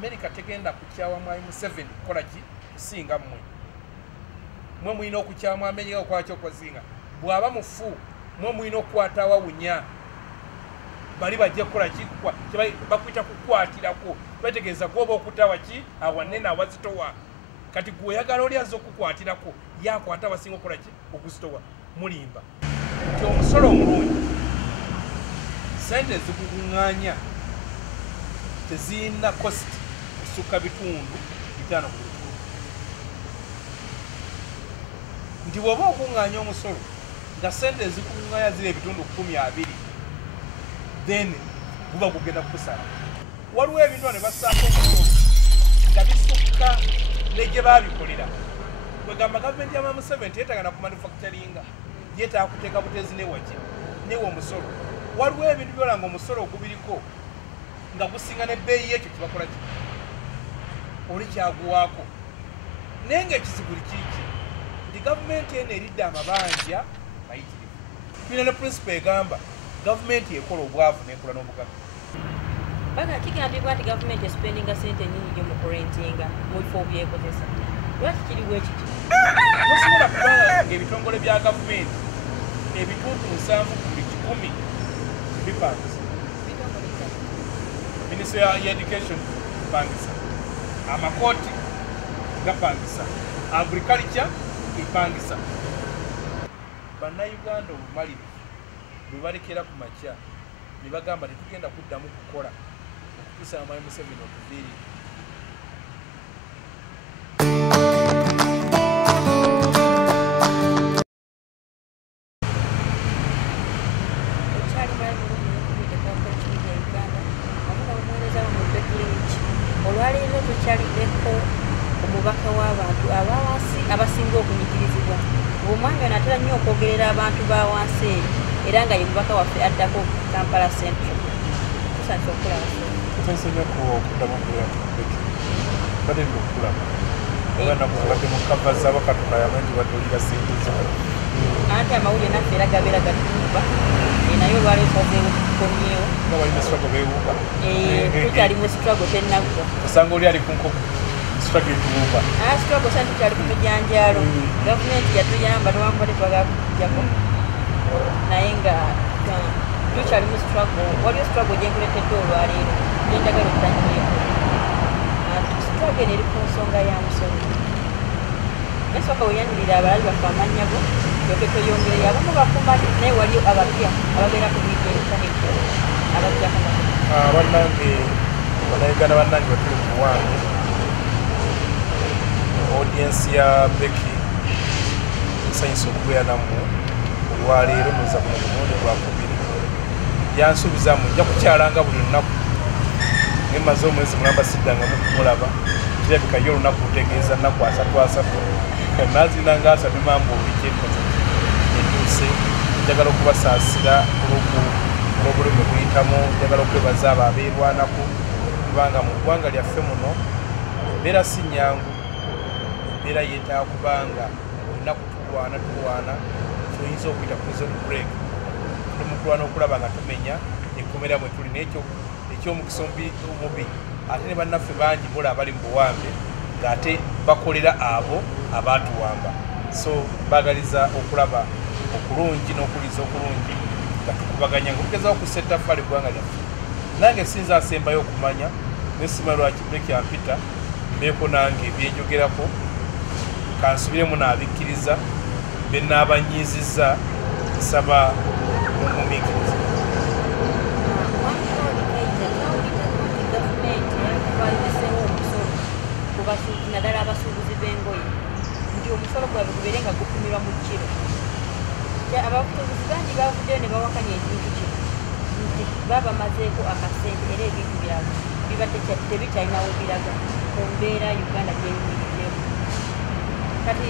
America tegenda kukyawa mwai Museveni kukola ki kusinga mwe mulina okukyawa mu America okwakyo okusinga bw'aba mufu mwe mulina okukwata awawunya bali bajja kukola ki bakwita kukwatirako bategeeza gwoba okutawa ki awanene awazitowa kati gweoyagala oli azza okukwatirako yakwata abasinga okukola ki okuzitowa mulimba nti omusolo omulungi sente ezikukuŋŋaanya tezirina kositi kusukka bitundu 5 ku lutuufu nti bw'oba okuŋŋaanya omusolo nga sente ezikukuŋŋaanya ziri ebitundu 20 then guba gugenda kukusala waliwo ebintu ne bassaako omusolo nga bisukka ne gye baabikolera kwegamba gavumenti ya Museveni teetagana ku manufacturinga yeetaaga kuteeka buteezi newaki newa omusolo waliwo ebintu byolanga omusolo ogubiriko nga gusinga n'ebbeeyi y'ekyo kibakola ki oli kyaguwaako naye ng'ekizibu kiki nti gavumenti eno eridde amabanja mayitirivu bino ne principle egamba gavumenti ekola obwavu n'ekola n'obugagga baga kigambibwa nti gavumenti espendinga sente nnyingi nnyo mu kurentinga mu bifo byekozesa lwaki kiriwo ekiti tosobola kubanga ng'ebitongole bya gavumenti ebitundu 7 ku buli 10 bipangisa Ministry ya Education ipangisa amakooti gapangisa agriculture ipangisa bannayuganda olumalire bwe balekera ku makya ne bagamba tetugenda kuddamu kukola okukisa mwai Museveni otuviiri tukyalideko omubaka w'abantu abawansi abasinga okunyigirizibwa omwami ono atera nnyo okwogerera abantu ba wansi eri era nga ye mubaka waffe addako Kampala Central tusanze okulaba tuteesenyeko okuddamu okulabeki badde okulaba abana kubadde mu kava z'abakatonda yamanyi badolira sente zaabwe anti amawulire naffe era gabeera gatuuba naye olwaleero twazeewo tukomyewo nga balina struggle beewuuba tukyali mu struggle tennagwa osanga oli ali kunko struggle etuwuuba struggle sa tukyali ku mijanjaalo gavumenti yatuyamba newamubadde twagala kutujjako naye nga tukyali mu struggle waliwo struggle gyenkuleetedde olwaleero gyendagala okutandikeko struggle eno eri ku nsonga ya musolo naye sooka weyanjulira abalali baffe amannya go yoke toyongerera abamu bakumani naye waliyo abapya ababeera ku vidiyo intaneti abajjako bannange bannayuganda bannange batuli mu wange audiensi ya Becky nsanyusa okubeera nammwe olwaleero noza kuno mulundi gwakubiri yansuubizaamu nja kukyalanga buli lunaku naye maze omwezi mulamba siddangamu kumulaba kirabika ye olunaku lutegeeza nnaku 3 nazinanga 3 mambo olijjekoze etuuse njagala okubasaasira olw'obulumi buyitamu njagala okwebaza abo abeerwanako kubanga mu ggwanga lyaffe muno embeera si nnyangu embeera yeetaaga kubanga olina tulwana kyoyinza okuyita prison break tuli mu kulwana okulaba nga tumenya ekkomera mwe tuli n'ekyo ekyomukisa omubi ate ne bannaffe bangi mula abali mu buwambe ng'ate bakolera abo abaatuwamba so baagaliza okulaba okulungi n'okuliza okulungi nga tukubaganya ngaokugezaho okussa ettaffaali eggwanga lyaffe nange sinza asembayo okumanya nesima lwaki Becky ampita mbeeko nange ebyenjogerako kansubiremu n'abikkiriza be naabanyiizizza nsaba mumumiikiriza naddala abasuubuzi b'engoye nti omusolo gwabwe gubeere nga gupimirwa mu kiro abafubuzi bangi bavuddeyo ne bawakanya ekintu kino nti baba bamazeeko akasente era ebintu byabwe biba tebikyalinawo biraga ku mbeera Uganda gyeyimiriddemu kati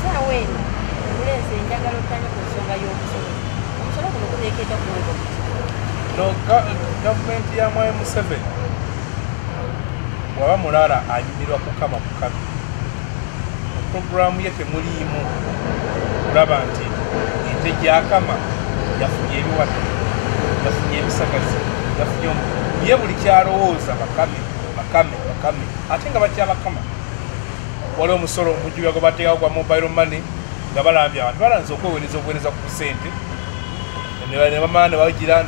saawa eno omulenzi enjagala otanya ku nsonga y'omusolo omusolo guno guteekeddwa kuweebwa no gavumenti ya mwai Museveni bwaba mulala anyumirwa kukama bukami programu ye temuliimu kulaba nti ente gyakama yafunye ebiwata yafunye ebisagazi yafunye ye buli kyalowooza bakame bakame ate nga bakyabakama waliwo omusolo omujjubi gwe bateekawo gwa mobile money nga balambye abantu balanze okweweereza obuweereza ku ssente ne bamala ne bagira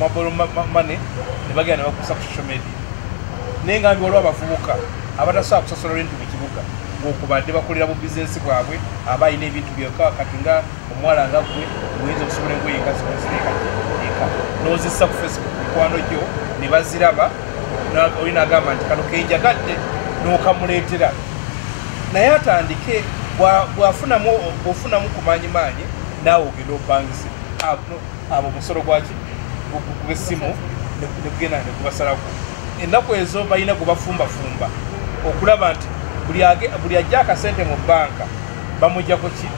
mobile money ne bagenda ne bakusa ku social media naye nga mbi waliwo abavubuka abatasobola kusasola renti mu kibuga ng'okubadde bakolera bu bizinesi bwabwe aba alina ebintu byokka kati nga omuwala nga gwe oyinza okusobola engoye nga zireka n'ozissa ku Facebook mikwano gyo ne baziraba olina agamba nti kano kenjagadde n'okamuleetera naye atandike bw'ofunamu ku maanyi naawe ogenda opangise abo omusolo gwaki gw'essimu ne kugenda ne kubasalako ennaku ezo balina gwe bafumbafumba okulaba nti buli ajja akasente mu bbanka bamuggyako ki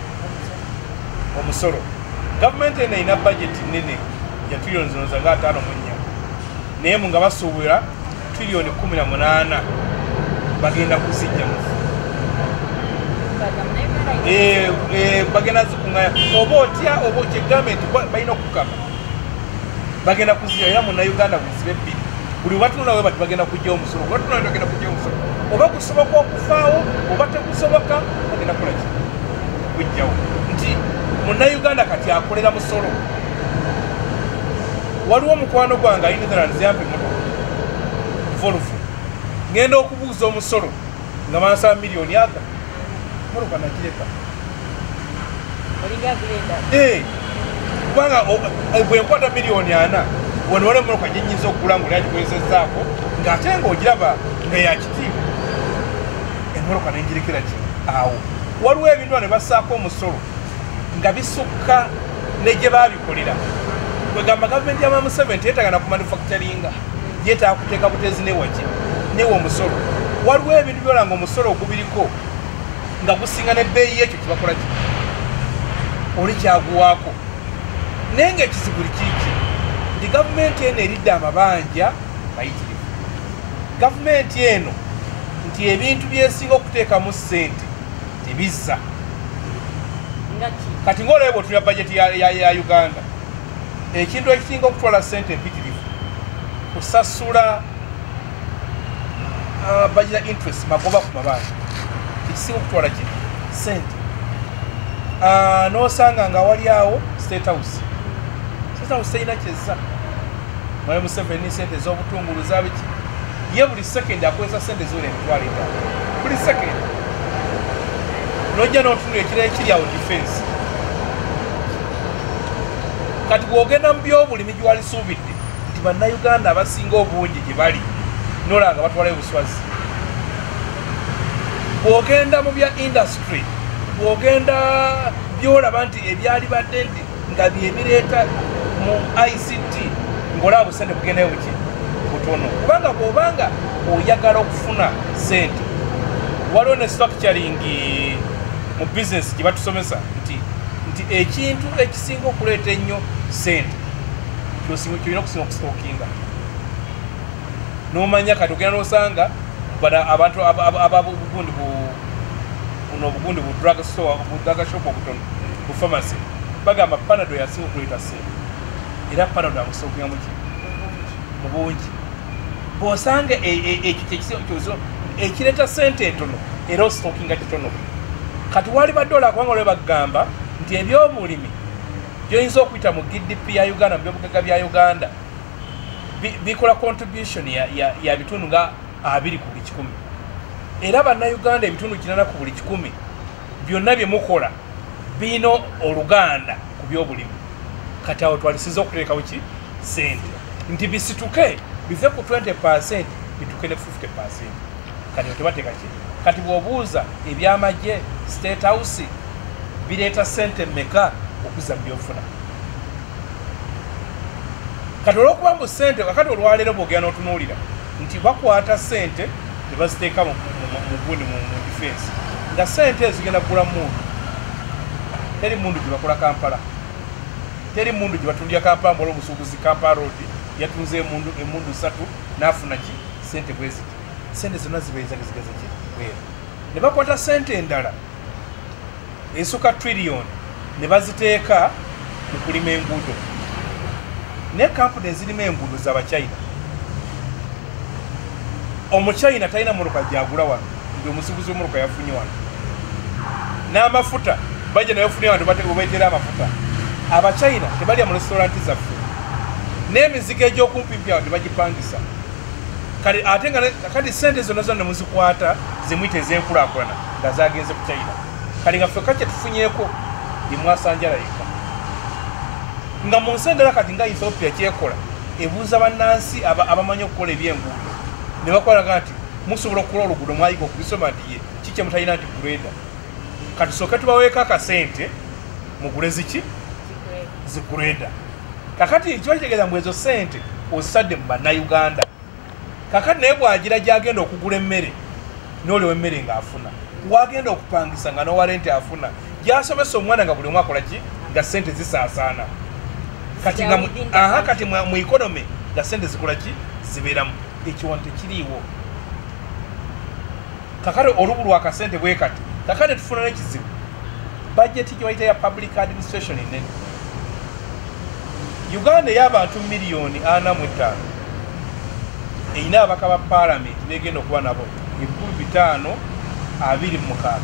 omusolo gavumenti eno erina bajeti nnene ya triliyoni zino zanga 5.4 naye mu nga basuubula triliyoni 18 bagenda kuzijja mufu bagenda zikuŋŋanya oba otya oba otya gavumenti balina okukama bagenda kuzijja era munnayuganda buzibe ebbiri buli webatununawe bati bagenda kujjawo omusolo webatununawe bagenda kujjawo omusolo oba gusoboka okufaawo oba tegusoboka bagenda kukolaki kujjawo nti munnayuganda kati akolera musolo waliwo omukwano gwange ali Netherlands yampa emmotoka Volvo ngenda okubuuza omusolo nga bansaba miliyoni aga mmotoka nagireka kubanga bwenkwata miliyoni 4 wano wale mmotoka gyenyinza okugula nga oli agikozesaako ng'ate ng'ogiraba nga yakitiibwa emmotoka nengirekera ki awo waliwo ebintu ne bassaako omusolo nga bisukka ne gye baabikolera kwegamba gavumenti ya Museveni teetaaga na ku manufacturinga yeetaaga kuteeka butezi newaki newa omusolo waliwo ebintu byola nga omusolo ogubiriko nga gusinga n'ebbeeyi y'ekyo kibakola ki oli kyaguwaako naye ng'ekizibu likiiki nti gavumenti eno eridde amabanja mayitirivu gavumenti eno nti ebintu byesinga okuteekamu ssente tebizza kati ng'olebe bw'otulya bajeti ya Uganda ekintu ekisinga okutwala ssente empitirivu kusasula budget interest magoba ku mabanja ekisinga okutwala ki ssente n'osanga nga wali awo State House terina kyezza mwale Museveni ssente ez'obutungulu zabiki ye buli sekendi akozesa ssente ziwera emitwalo 5 buli sekendi n'ojja n'otunula ekirala ekiri awo defense kati bw'ogenda mu byobulimi gyewali suubidde nti bannayuganda abasinga obungi gye bali n'olanga batwalayo buswazi bw'ogenda mu bya industry bw'ogenda byolaba nti ebyali badde nti nga byebireeta mu ICT ng'olaba busente bugendayo buki butono kubanga bw'obanga oyagala okufuna ssente waliwo ne structuring mu bizinesi gye batusomesa nti ekintu ekisinga okuleeta ennyo ssente kyolina okusinga okusitookinga n'omanya kati ogenda n'osanga abantu ababugundi obugundi bu drug shop obutono bu pharmacy bagamba Panadol yasinga okuleeta ssente era Panadol amusitookinga muki mu bungi bw'osanga ekyo ekireeta ssente entono era ositookinga kitono kati wali baddola kubanga olwe bagamba nti ebyobulimi byoyinza okuyita mu GDP ya Uganda mu byobugagga bya Uganda bikola contribution ya bitundu nga 20 ku buli 100 era bannayuganda ebitundu 80 ku buli 100 byonna bye mukola bino oluganda ku byobulimi kati awo twalisiza okuteekawo ki ssente nti bisituke bive ku 20% bituke ne 50% kati tebateeka ki kati bw'obuuza ebyamagye State House bireeta ssente mmeka okuzza mu byofuna kati olw'okuba mbu ssente kakati olwaleero bw'ogenda n'otunuulira nti bakwata ssente ne baziteeka mu gundi mu defense nga ssente ezigenda kugula mundu teri mundu gye bakola Kampala teri mundu gye batundira Kampala mbala obusuubuzi Kampala road yatunze emundu 3 n'afuna ki ssente bweziti ssente zonna zibeeza gezigeze ki bwera ne bakwata ssente endala esuka trillion ne baziteeka mu kulima enguudo ne kampuni ezirima enguudo z'Abachina omuchina talina motoka gyagula wano nti omusuubuzi w'omotoka yafunye wano n'amafuta bajja nayofunye wano tebaetera amafuta abachina tebalya mu restauranti zaffe n'emizigo egy'okumpimpya wano tebagipangisa ate nga kati sente zonna zonna muzikwata zimuyita ez'enkulaakulana nga zagenze ku china kali nga ffe kakye tufunyeeko limwasanjala yekka nga mu nsi endala kati nga ethiopia kyekola ebuuza bannansi abamanyi okukola ebyenguudo ne bakolaga nti musobola okukola oluguudo mwayiga okubisoma nti ye kikye mutalina nti gureda kati soke tubaweeko akasente mugule ziki zigureda kakati kiba kitegeeza mbu ezo sente ozisadde mu bannayuganda kakati naye bwagira gyagenda okugula emmere n'oliwo emmere ng'afuna wagenda okupangisa nga nowale nti afuna gyasomesa omwana nga buli omu akola ki nga sente zisaasaana kati nga kati mu economy nga sente zikola ki zibeeramu ekiwano tekiriiwo kakati olubu lwakasente bwe kati kakati tufuna n'ekizibu bajeti gyebayita ya public administration enene uganda ey'abantu 45,000,000 erina ababaka ba paalamenti begenda okuba nabo 5,206.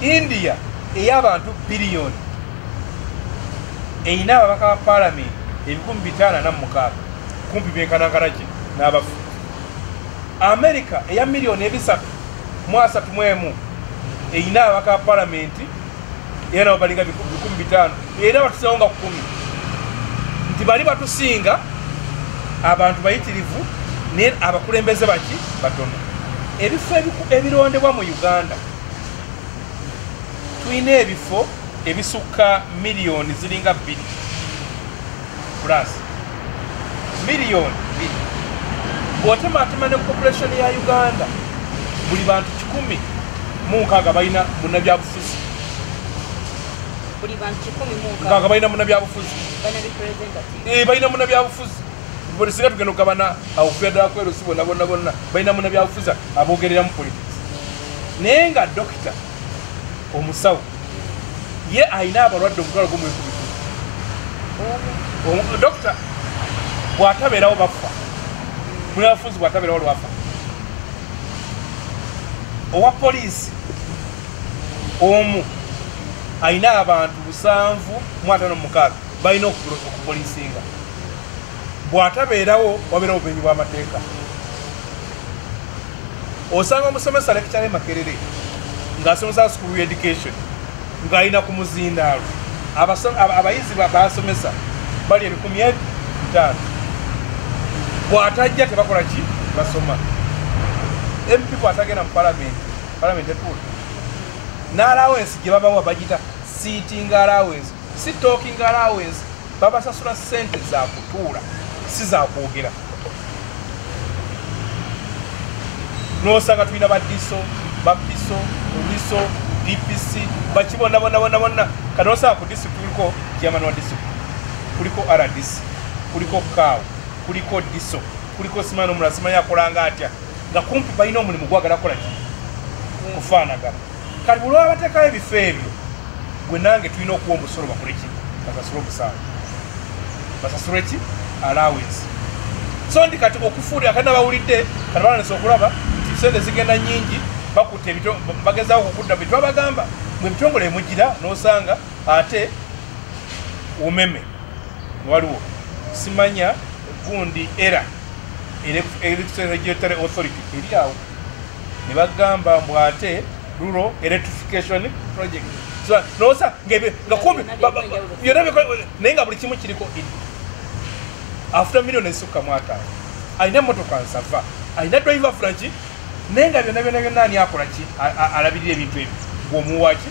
India ey'abantu biliyoni erina ababaka ba paalamenti 5,506 kumpi benkanankana ki n'abafu. America eya miliyoni 331 erina ababaka ba paalamenti era nabo balinga 5,000 era batuseewo nga 10 nti bali batusinga abantu bayitirivu ne abakulembeze baki batono. Ebifo ebirondebwa mu Uganda tulina ebifo ebisukka miliyoni ziringa 2 plus miliyoni 2 bw'otemaatema ne population ya Uganda buli bantu 106 balina munnabyabufuzi buli bantu 106 balina munnabyabufuzi balina munnabyabufuzi buli singa tugenda okugabana okuyadala kwerusi bonna bonna bonna balina munnabyabufuzi aboogerera mu politics naye nga dokita omusawo ye alina abalwadde omutwalo gumwekubikulu dokita bw'atabeerawo bafa munnabyabufuzi bw'atabeerawo lwafa owa poliisi omu alina abantu 756 balina okupoliisinga bw'atabeerawo wabeerawo obumenyi bw'amateeka. Osanga omusomesa lecturer Makerere ng'asomesa school education ng'alina ku muzindaalo abayizi basomesa bali 15,000 bw'atajja tebakola ki basoma. MP bw'atagenda mu palamenti etuula n'allowance gye babawa bagita sitting allowance si talking allowance babasasula sente za kutuula si za kwogera. N'osanga tulina badiso bapiso oliso DPC bakibona bonna kati osanga ku district kuliko chairman wa district kuliko RDC kuliko kawo kuliko diso kuliko simano mulasimanya akolanga atya nga kumpi balina omulimu gwagala kola ki kufaanagana. Kati buli abateekayo ebifo ebyo gwe nange tulina okuwa omusolo bakole ki basasule omusaala basasule ki allowance. So ndi kati okufuulira kati nabawulidde kati balanesa okulaba nti sente zigenda nyingi bakutte bagezaako okukudda bye twabagamba mwe ebitongole emugira n'osanga ate umeme waliwo simanya gundi era Electricity Regulatory Authority eri awo ne bagamba mbu ate rural electrification project so nosa nga kumbi naye nga buli kimu kiriko after million esukka mwaka alina motoka nsava alina driver franchi naye nga byonna ani akola ki alabirira ebintu ebyo bw'omuwaki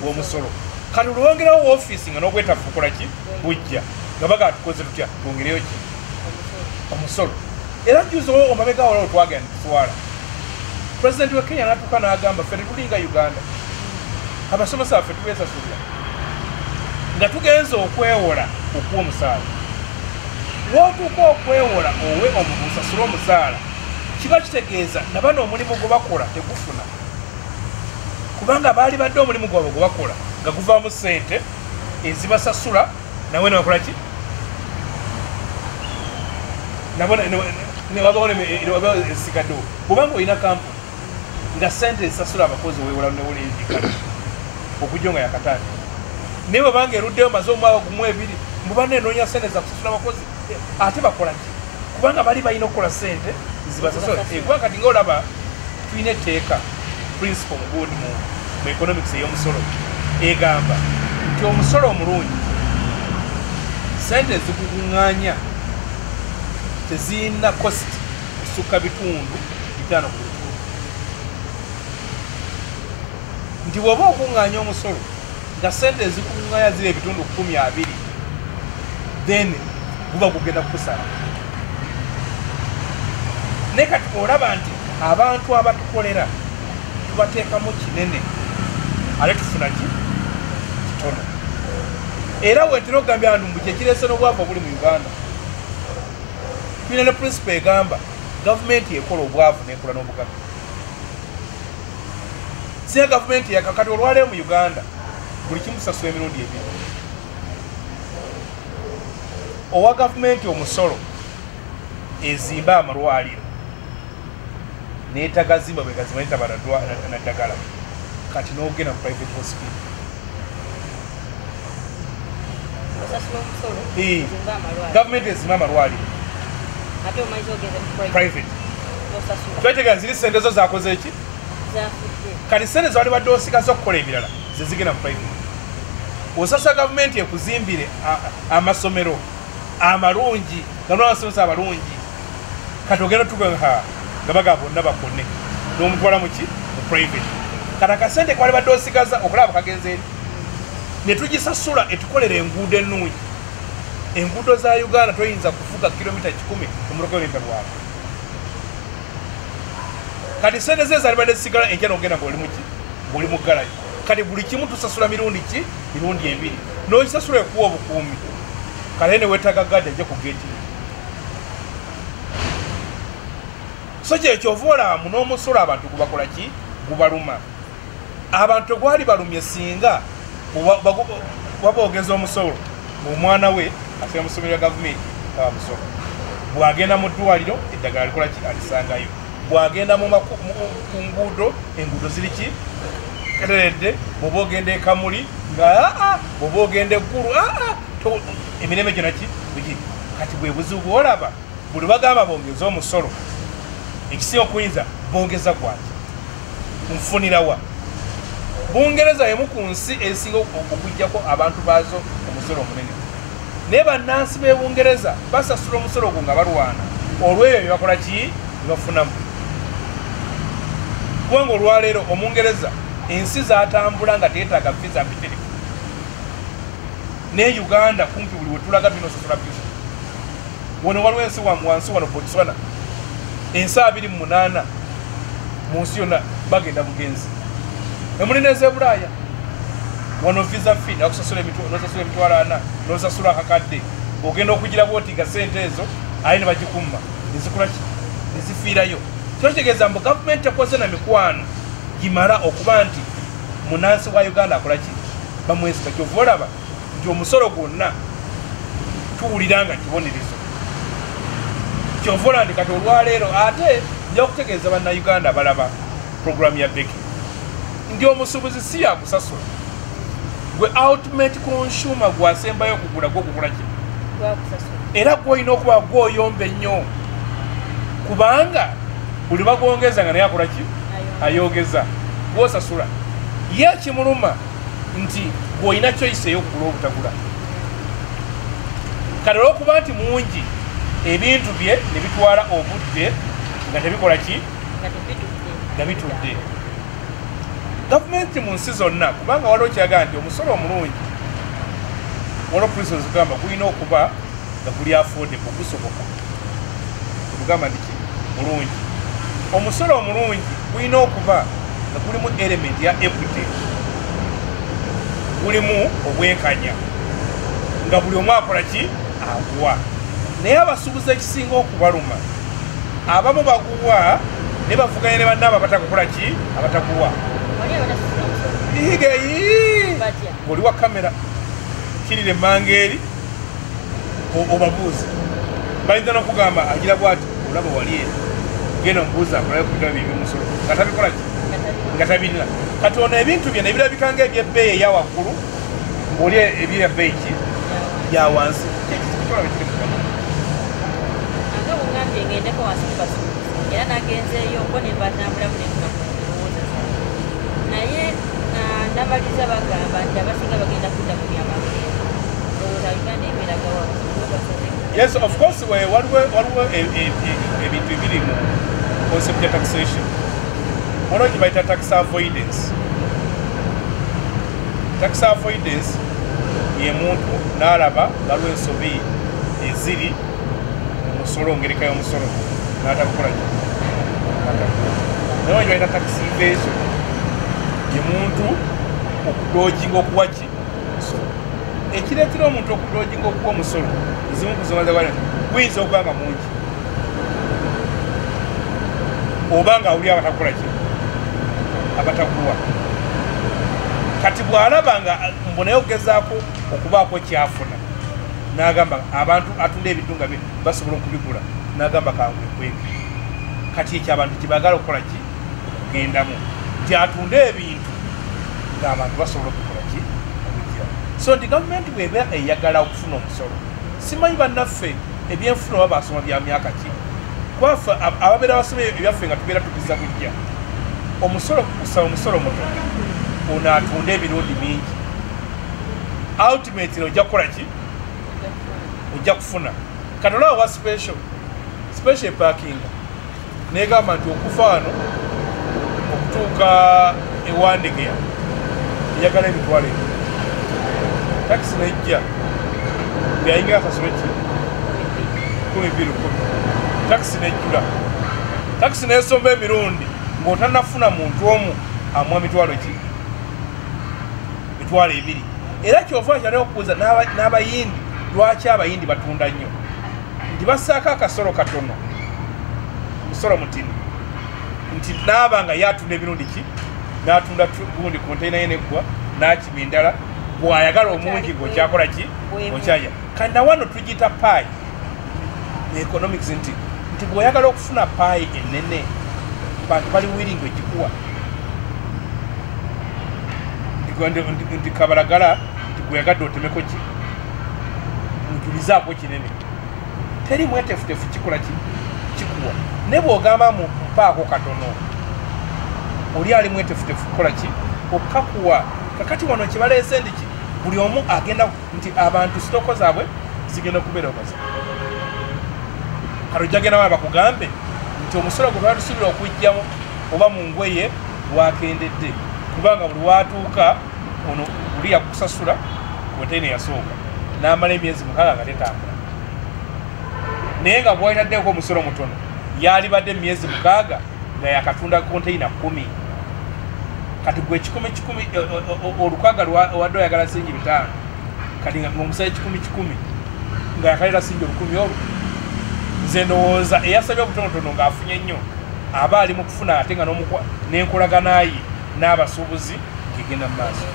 bw'omusolo kati olwongerawo office nga n'obwetafu kukola ki bujja nga baga tukoze tutya twongereyo ki omusolo. Era juzo omabega wala otwagenda tutwala President wa Kenya natuka n'agamba ffe tetulinga Uganda abasomesa baffe tubeesasulira nga tugenza okwewola okuwa omusaala. Wootuuka okwewola owe osasule omusaala kiba kitegeeza na bano omulimu gwe bakola tegufuna kubanga baali badde omulimu gwabwe gwe bakola nga guvaamu ssente ezibasasula nawe ne bakola ki nabona ne wabona ne wabona sikado kubanga ina kampu nga sente esasula abakozi wewola ne wole indikana okujonga yakatani nibo bange eruddeyo maze omwaka gumu ebiri mubane enonya sente za kusasula abakozi ate bakola ki kubanga bali balina okukola sente zibasasula egwanga kati ng'olaba tulina etteeka principle good mu economics ey'omusolo egamba nti omusolo omulungi sente ezikukuŋŋaanya tezirina cost kusukka bitundu 5 ku lutuulo nti bw'oba okuŋŋaanya omusolo nga sente ezikukuŋŋaanya ziri ebitundu 20 then guba gugenda kukusala naye kati olaba nti abantu abatukolera tubateekamu kinene ate tufuna ki kitono era wetera okugambya bantu mbu kyekireese n'obwavu obuli mu Uganda tulina ne principle egamba gavumenti ekola obwavu nekola n'obugagga siya gavumenti yakakati olwaleero mu Uganda buli kimu sasula emirundi ebiri owa gavumenti omusolo ezimba amalwaliro neetagazimba bwegazimba netabala naddagala kati n'ogenda mu private hospital gavumenti ezimba amalwaliro private twetegeeza ziri sente zo zakoze eki kati sente zawali badde osigaza okukola ebirala zezigenda mu private osasa gavumenti ekuzimbire amasomero amalungi nga n'abasomesa abalungi kati ogenda tugenga nga baga bonna bakone n'omutwala muki mu private kati akasente kwali badde osigaza okulaba kagenze eri ne tugisasula etukolera enguudo ennungi enguudo za Uganda toyinza kuvuga kilomita 10 omuloko olimba lwawe kati sente ze zali badde sigala enkya n'ogenda ng'oli muki ng'oli mu ggalayo kati buli kimu tusasula mirundi ki mirundi 2 n'ogisasula ekuwa obukuumi kale ne weetaga gadde ajja ku geeti so kyekyo olaba n'omusolo abantu gubakola ki gubaluma abantu gwali balumye singa waba ogeza omusolo omwana we asira musomero ya gavumenti aba musolo bwagenda mu ddwaliro eddagala likola ki alisangayo bwagenda ku nguudo enguudo ziri ki kereredde bw'oba ogenda ekamuli nga bw'oba ogenda eggulu emirembe gyona ki biki kati bwe buzibu bwolaba buli bagamba bongeza omusolo ekisinga okuyinza bongeza gwaki nfunirawa Bungereza emu ku nsi esinga okuggyako abantu baazo omusolo omunene naye bannansi b'e Bungereza basasula omusolo ogwo nga balwana olw'ebyo bye bakola ki bye bafunamu kubanga olwaleero omungereza ensi zatambula nga teetaaga visa mpitirifu ne Uganda kumpi buli wetulaga tulina osasula visa wano waliwo ensi wansi wano Botswana ensi 28 mu nsi yonna bagenda bugenzi emulineze Bulaaya wano visa fee nakusasula emitwalo 4 n'osasula akakadde ogenda okugira bwoti nga sente ezo ayi ne bagikumma nezikola ki nezifiirayo kitegeeza mbu gavumenti ekoze na mikwano gimala okuba nti munansi wa Uganda akola ki bamwesiga kyova olaba nti omusolo gwonna tuwulira nga kibonerezo kyova olaba nti kati olwaleero ate nja kutegeeza bannayuganda balaba programu ya Beki ndi omusuubuzi si yakusasula gwe ultimate consumer gwasembayo okugula gwokugula ki era gwolina okuba gwoyomba ennyo kubanga buli bagwongeza nga naye akola ki ayogeza gwosasula ye kimuluma nti gwolina choice ey'okugula obutagula kale olw'okuba nti mungi ebintu bye ne bitwala obudde nga tebikola ki nga bitudde gavumenti mu nsi zonna kubanga waliwo kiraga nti omusolo omulungi waliwo principles gamba gulina okuba nga guli affordable gusoboka tugamba ndiki mulungi omusolo omulungi gulina okuba nga gulimu element ya equity gulimu obwenkanya nga buli omu akola ki aguwa naye abasuubuzi ekisinga okubaluma abamu baguwa ne bavuganya ne bannaabo abatakukola ki abatakuwa oli wa kamera kirire mangeeri obabuuze bayinza n'okugamba agira bwati olaba wali eno genda omubuuza akolayo ku bigabo by'eby'omusolo nga tabikola ki nga tabirina kati ono ebintu byonna ebirabikanga ebyebbeeyi eya waggulu ng'oli ebyebbeeyi ki bya wansi kikola bwe kiri mukama ate bungambye ngendeko wansi mu basuubuzi era nagenzeeyo mbo ne mbatambulamu nefuna ku ndowooza naye ndamaliza bagamba nti abasinga bagenda kudda mu byamakeera ndowooza uganda ebeeragawa yes of course waliwo ebintu ebiri mu concept ya taxation waliwo gye bayita tax avoidance tax avoidance ye muntu n'alaba waliwo ensobi eziri mu musolo ngereka y'omusolo n'atakukola naye wagye bayita tax evasion ye muntu okudojinga okuwa ki omusolo ekireetera omuntu okudojinga okuwa omusolo ezimu kuzomaza bwana guyinza okuba nga mungi oba nga awuli abatakola ki abatakuwa kati bw'alaba nga mbonayo okugezaako okubaako kyafuna n'agamba abantu atunda ebintu nga basobola okubigula n'agamba kangwekweke kati ekyo abantu kibagala okukola ki okugendamu nti atunda ebintu ng'abantu basobola okukola ki okujja so nti gavumenti bweba eyagala okufuna omusolo simanyi bannaffe ebyenfuna oba basoma bya myaka ki kwafe ababeera basoma ebyaffe nga tubeera tugiza bujja omusolo kusaba omusolo muto ono atunda emirundi mingi ultimately ojja kukola ki ojja kufuna kati olaba wa special parking negamba nti okuva wano okutuuka ewandegeya eyagala emitwalo ebyo takisi nejja byayingira akasolo ki 12 takisi nejjula takisi nesomba emirundi ng'otanafuna muntu omu amuwa mitwalo ki mitwalo 2 era kyova kyaleo okubuuza n'abayindi lwaki abayindi batunda nnyo nti bassaako akasolo katono musolo mutini nti naabanga yatunda emirundi ki n'atunda gundi konteyina ye neggwa n'akima endala bw'ayagala omungi ng'okyakola ki okyaya kandi nawano tugiyita paayi ne economics nti bw'oyagala okufuna paayi ennene bantu bali wiringi ogikuwa nti kabalagala nti gweyagadde otemeko ki njulizaako kinene teri mwetefutefu kikola ki kikuwa ne bw'ogamba mumpaako katono oli ali mwetefutefu kukola ki okakuwa kakati wano kibaleese ndiki buli omu agenda nti abantu sitoko zaabwe zigenda kubeera okazi kati ojja genda baba bakugambe nti omusolo gwe twatusuubira okujjamu oba mu ngweye wakendedde kubanga buli watuuka ono buli yakusasula konteyina yasooka n'amala emyezi 6 nga tetambula naye nga bw'oyitaddeko omusolo mutono yalibadde emyezi 6 nga yakatunda konteyina 10 kati gwe 10 olukaga wadde oyagala singi 5 kati nga omusayi 10 nga yakalira singi 10 olwo nze ndowooza eyasabye obutonotono ng'afunye nnyo aba ali mu kufuna ate nga n'enkolaganaye n'abasuubuzi ng'egenda mu maaso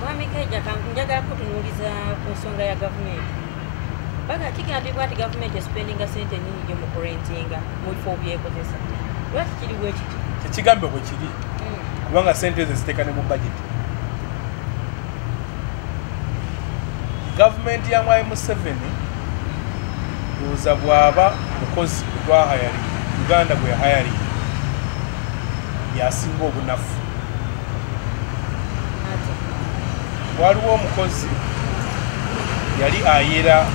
mwami Kaija njagala kutunuuliza ku nsonga ya gavumenti baga kigambibwa nti gavumenti espendinga sente nnyingi nnyo mu kurentinga mu bifo byekozesa lwaki kiri bwe kiti tekigambe bwe kiri kubanga sente ezo ziteeka ne mu bageti gavumenti ya Mwai Museveni ndowooza bw'aba mukozi gwa hayari Uganda gwe hayari yasinga obunafu waliwo omukozi yali ayera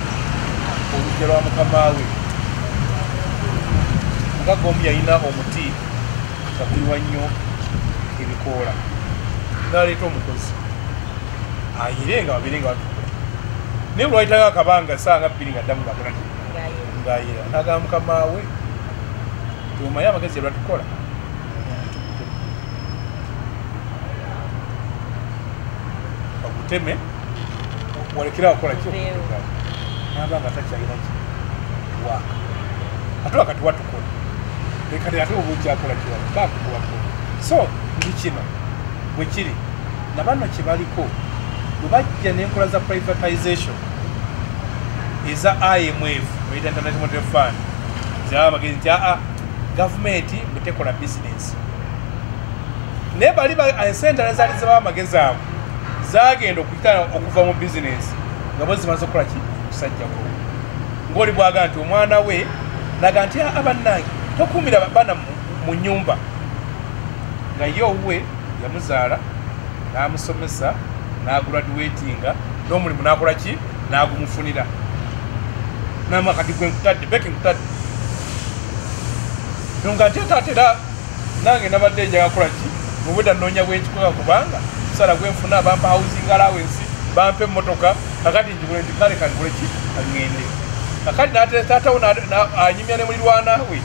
olujja lwa mukama we nga gombi yalina omuti nga guliwa nnyo ebikoola n'aleeta omukozi ayere nga babere nga batukula naye lwayitanga akabanga esaawa 2 nga ddamu ngakola ng'ayera n'agamba mukama we omanyi amagezi lwatukola baguteme walekera wakola nabanga takyalina ki waka ate wakati watukola ekati ate obujjakola kiwabakuwakola so ndi kino bwe kiri nabano kyebaliko bwe bajja n'enkola za privatization eza IMF beta International Monetary Fund zaba magezi nti government mutekola business ne bali ba center zali zaba magezi abo zagenda okutana okuva mu business ngabo zimaze kola ki kusajja ko ngoli bwaga nti omwana we naga nti abannange tokumira bana mu nyumba nga yowe yamuzaala n'amusomesa n'agraduatinga n'omulimu n'akola ki n'agumufunira n'amakati gwe nkutadde beki nkutadde nonga nti tatera nange nabadde njaga kola ki mu budde nnoonya bwenkikola kubanga musala gwenfuna bampa housing allowance bampa emmotoka kakati njigule nti kale kaligule ki aŋŋende kakati n'ate taatawo anyumya ne mulirwana we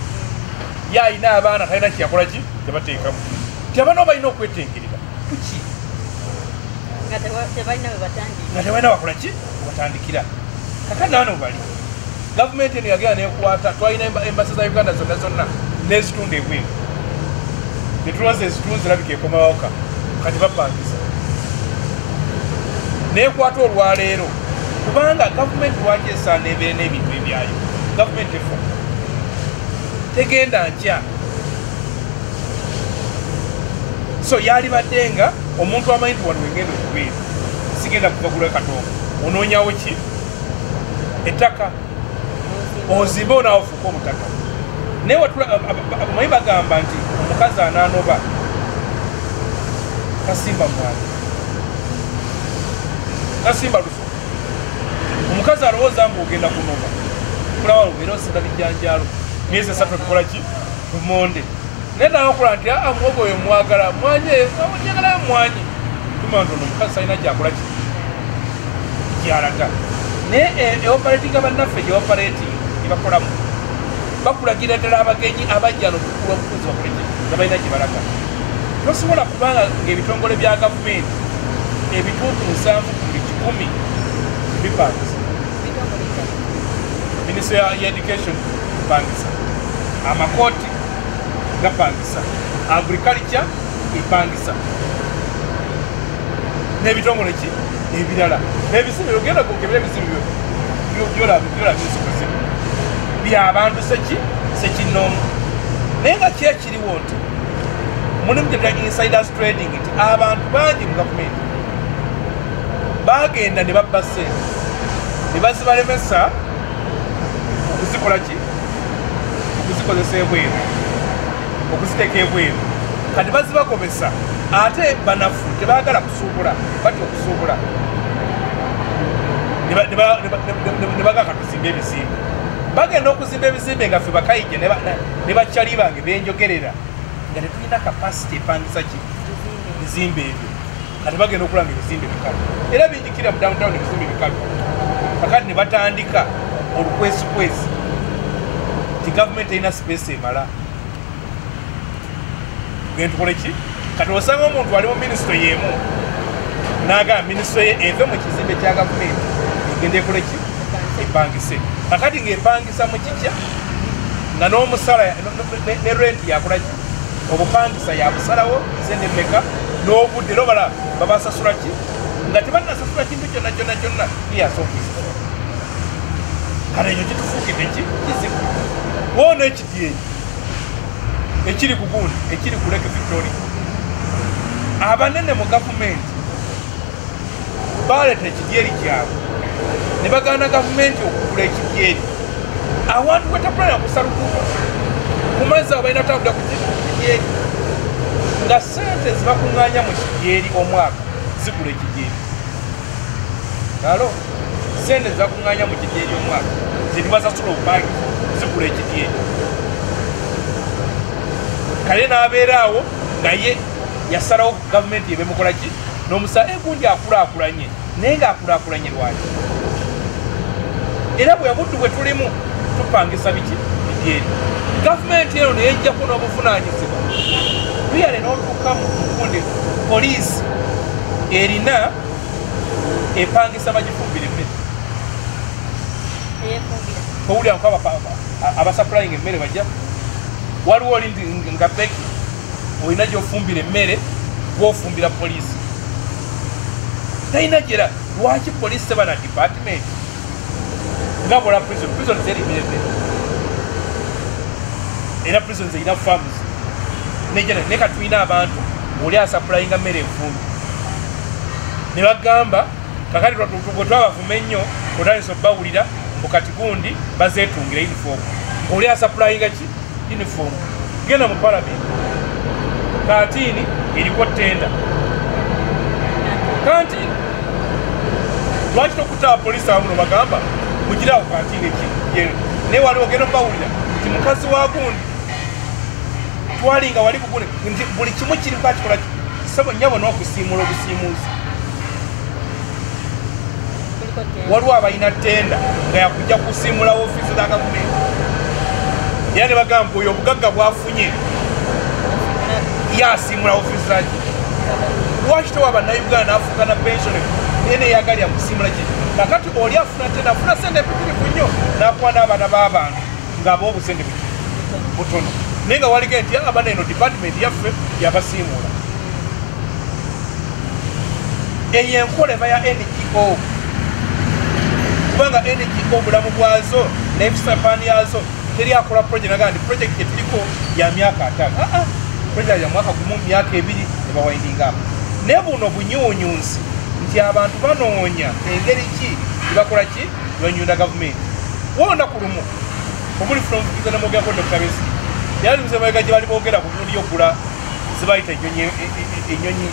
ye ayina abaana talina kyakola ki tebateekamu ti abaana balina okwetengerera kuki nga tebalina bakola ki batandikira kakati naano bali gavumenti eno yagenda nekwata twalina embasi za Uganda zonna zonna n'ezitundu ebweru netuloza ezitundu zirabika ekomawoka kati bapangisa nekwata olwaleero kubanga gavumenti lwaki esaana ebeere n'ebintu ebyayo gavumenti efo tegenda ntya so yali badde nga omuntu amanyi nti wano wegenda okubeera sigenda kuvagula katongo onoonyawo ki ettaka ozimbe onaawofuuka omutaka naye abamanyi bagamba nti omukazi anaanoba kasimba mwana kasimba lufu omukazi alowooza nga ogenda kunoba kulawa lubeera osinda bijjanjalo myezi 3 tukola ki lumonde naye nawakola nti muwogo oyo mwagala mwanye njagalayo mwanyi tuma nti ono omukazi alina gyakola ki gyalaga naye eoperatinga bannaffe gyeoperating ebakolamu bakulagira ddala abagenyi abajja nokukula obukuzi bakoleki nga balina gye balaga tosobola kubanga ngaebitongole bya gavumenti ebituufu 7 ku buli 100 bipangisa minisitule ya education epangisa amakooti gapangisa agriculture epangisa n'ebitongole ki ebirala n'ebizimbe ogenda gokebera ebizimbe byolabisokuzimbe byabantu sekinoomu naye nga ki ekiriwo nti mulimu gyetula insiders trading nti abantu bangi mu gavumenti bagenda ne babba ssente ne bazibalemesa okuzikola ki okuzikozesa ebweru okuziteeka ebweru kati bazibagobesa ate banafu tebaagala kusuubula batya okusuubula ne bagaka tuzimba ebizimbe bagenda okuzimba ebizimbe nga ffe bakayije ne bakyali bange benjogerera nga tetulina kapasity epangisa ki bizimbe ebyo kati bagenda okulanga ebizimbe bikalu era binjikira mu downtown ebizimbe bikalu kakati ne batandika olukwesikwesi ti gavumenti erina space emala tugenda tukole ki kati osanga omuntu ali mu minisitule y'emu n'agamba minisitule ye eve mu kizimbe kya gavumenti egenda ekole ki epangise kakati ng'epangisa mu kitya nga n'omusala ne renti yakola ki obupangisa yabusalawo sente mmeka n'obudde era obala babasasula ki nga tebanasasula kintu kyonna kyonna kyonna yeyasookuisa kale ekyo kitufuukidde ki kizibu woona ekidyenyi ekiri ku gundi ekiri ku Lake Victoria abanene mu gavumenti baleeta ekidyeri kyabwe ne bagaana gavumenti okugula ekidyeri awantu wetapulana kusalukuka ku mazzi abo balina tambula ku kidyeri nga sente zibakuŋŋaanya mu kidyeri omwaka zigula ekidyeri alo sente zibakuŋŋaanya mu kidyeri omwaka zitibasasula obupangi zigula ekidyeri kale n'abeera awo nga ye yasalawo gavumenti ebemukola ki n'omusala egundi akulaakulanye naye ng'akulaakulanye lwaki era bwe buddu bwe tulimu tupangisa biki bidyeri gavumenti eno neyejjaku n'obuvunaanyizibwa tuyale n'otuuka mu gundi poliisi erina epangisa bagifumbira emmere towulira nko abasaplaying emmere bajja waliwo oli nga beki olina gyofumbira emmere gwofumbira poliisi talina gyera lwaki poliisi teba na department ngabola prison zeri mirende era prison zerina farms ne katulina abantu oli asaplayinga mmere enfumbi ne bagamba kakati bwe twabavuma ennyo otandisa obbawulira mukati gundi bazeetungira uniform oli asaplayinga ki uniform genda mu parliament kantini eriko tenda kantini lwaki tokutaba polisi awamuno bagamba mugirawo kantini eki naye waliwo genda obbawulira nti mukazi wa gundi twalinga wali kugune nti buli kimu kiri kakikola sebo nyabo n'okusiimula obusiimuuzi waliwo abalina tenda nga yakujja kusiimula ofiisi za gavumenti era ne bagamba oyo obugagga bwafunye yasiimula ofiisi zaki lwaki towa bannayuganda n'afuuka na pensioni naye neyagalya kusiimula ki kakati oli afuna tenda afuna sente mpitirivu nnyo n'akwana abaana b'abantu ng'aba obusente butono naye nga walige nti abana eno department yaffe yabasiimuula eyo enkola eba ya NGO kubanga NGO obulamu bwazo lifespan yazo teri akola project naga nti project etiriko ya myaka 5 project ya mwaka gumu myaka 2 ebawindinga naye buno bunyuunyunsi nti abantu banoonya engeri ki bakola ki banyunda gavumenti wona kulumu omuli from kizana mogako Dr. Besi yali mzemaga gye bali boogera ku bundi yokula zibayita ennyonyi